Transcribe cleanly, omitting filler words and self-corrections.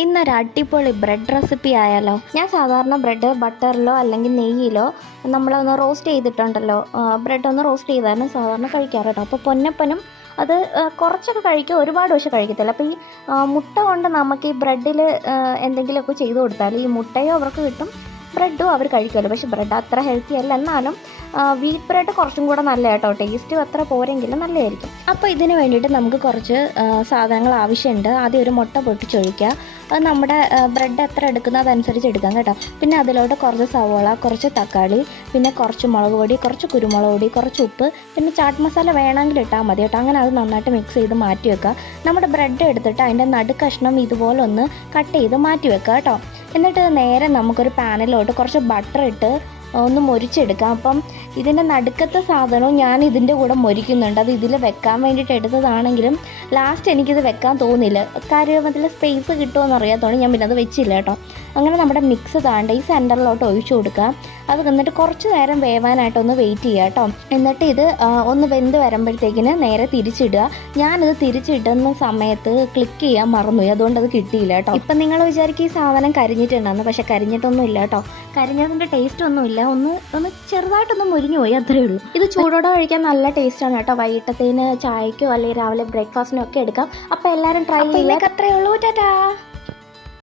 ഇന്നൊരു അടിപൊളി bread recipe ആയാലോ. ഞാൻ സാധാരണ ബ്രെഡ് ബട്ടറിലോ അല്ലെങ്കിൽ നെയ്യിലോ നമ്മളൊന്ന് റോസ്റ്റ് ചെയ്തിട്ടുണ്ടല്ലോ, ബ്രെഡ് ഒന്ന് റോസ്റ്റ് ചെയ്താണ് സാധാരണ കഴിക്കാറ് കേട്ടോ. അപ്പോൾ പൊന്നപ്പനും അത് കുറച്ചൊക്കെ കഴിക്കും, ഒരുപാട് പക്ഷെ കഴിക്കത്തില്ല. അപ്പോൾ ഈ മുട്ട കൊണ്ട് നമുക്ക് ഈ ബ്രെഡിൽ എന്തെങ്കിലുമൊക്കെ ചെയ്ത് കൊടുത്താൽ ഈ മുട്ടയോ അവർക്ക് കിട്ടും, ബ്രെഡും അവർ കഴിക്കുമല്ലോ. പക്ഷേ ബ്രെഡ് അത്ര ഹെൽത്തി അല്ല, എന്നാലും വീറ്റ് ബ്രെഡ് കുറച്ചും കൂടെ നല്ല കേട്ടോ. ടേസ്റ്റ് അത്ര പോരെങ്കിലും നല്ലതായിരിക്കും. അപ്പോൾ ഇതിന് വേണ്ടിയിട്ട് നമുക്ക് കുറച്ച് സാധനങ്ങൾ ആവശ്യമുണ്ട്. ആദ്യം ഒരു മുട്ട പൊട്ടിച്ചൊഴിക്കുക. അത് നമ്മുടെ ബ്രെഡ് എത്ര എടുക്കുന്നത് അതനുസരിച്ച് എടുക്കാം കേട്ടോ. പിന്നെ അതിലോട്ട് കുറച്ച് സവോള, കുറച്ച് തക്കാളി, പിന്നെ കുറച്ച് മുളക് പൊടി, കുറച്ച് കുരുമുളക് പൊടി, കുറച്ച് ഉപ്പ്, പിന്നെ ചാട്ട് മസാല വേണമെങ്കിൽ ഇട്ടാൽ മതി കേട്ടോ. അങ്ങനെ അത് നന്നായിട്ട് മിക്സ് ചെയ്ത് മാറ്റി വെക്കുക. നമ്മുടെ ബ്രെഡ് എടുത്തിട്ട് അതിൻ്റെ നടുക്കഷ്ണം ഇതുപോലെ ഒന്ന് കട്ട് ചെയ്ത് മാറ്റി വെക്കുക കേട്ടോ. എന്നിട്ട് നേരെ നമുക്കൊരു പാനിലോട്ട് കുറച്ച് ബട്ടർ ഇട്ട് ഒന്ന് മൊരിച്ചെടുക്കാം. അപ്പം ഇതിൻ്റെ നടുക്കത്തെ സാധനവും ഞാൻ ഇതിൻ്റെ കൂടെ മൊരിക്കുന്നുണ്ട്. അത് ഇതിൽ വെക്കാൻ വേണ്ടിയിട്ട് എടുത്തതാണെങ്കിലും ലാസ്റ്റ് എനിക്കിത് വെക്കാൻ തോന്നില്ല, കാര്യം അതിൽ സ്പേസ് കിട്ടുമോ അറിയാത്തതുകൊണ്ട് ഞാൻ പിന്നെ അത് വെച്ചില്ല കേട്ടോ. അങ്ങനെ നമ്മുടെ മിക്സ് താണ്ട ഈ സെൻറ്ററിലോട്ട് ഒഴിച്ചു കൊടുക്കുക. അത് എന്നിട്ട് കുറച്ച് നേരം വേവാനായിട്ടൊന്ന് വെയിറ്റ് ചെയ്യുക കേട്ടോ. എന്നിട്ട് ഇത് ഒന്ന് വെന്ത് വരുമ്പോഴത്തേക്കിന് നേരെ തിരിച്ചിടുക. ഞാനിത് തിരിച്ചിടുന്ന സമയത്ത് ക്ലിക്ക് ചെയ്യാൻ മറന്നുപോയി, അതുകൊണ്ട് അത് കിട്ടിയില്ല കേട്ടോ. ഇപ്പം നിങ്ങൾ വിചാരിക്കും ഈ സാധനം കരിഞ്ഞിട്ടുണ്ടെന്ന്, പക്ഷേ കരിഞ്ഞിട്ടൊന്നും ഇല്ല കേട്ടോ. കരിഞ്ഞതിൻ്റെ ടേസ്റ്റ് ഒന്നുമില്ല, ഒന്ന് ചെറുതായിട്ടൊന്ന് മുരിഞ്ഞു പോയി, അത്രയേ ഉള്ളൂ. ഇത് ചൂടോടെ കഴിക്കാൻ നല്ല ടേസ്റ്റാണ് കേട്ടോ. വൈകിട്ടത്തേന് ചായക്കോ അല്ലെങ്കിൽ രാവിലെ ബ്രേക്ക്ഫാസ്റ്റിനോ ഒക്കെ എടുക്കാം. അപ്പോൾ എല്ലാവരും ട്രൈ ചെയ്യാം. അത്രയേ ഉള്ളൂ. ടാറ്റാ.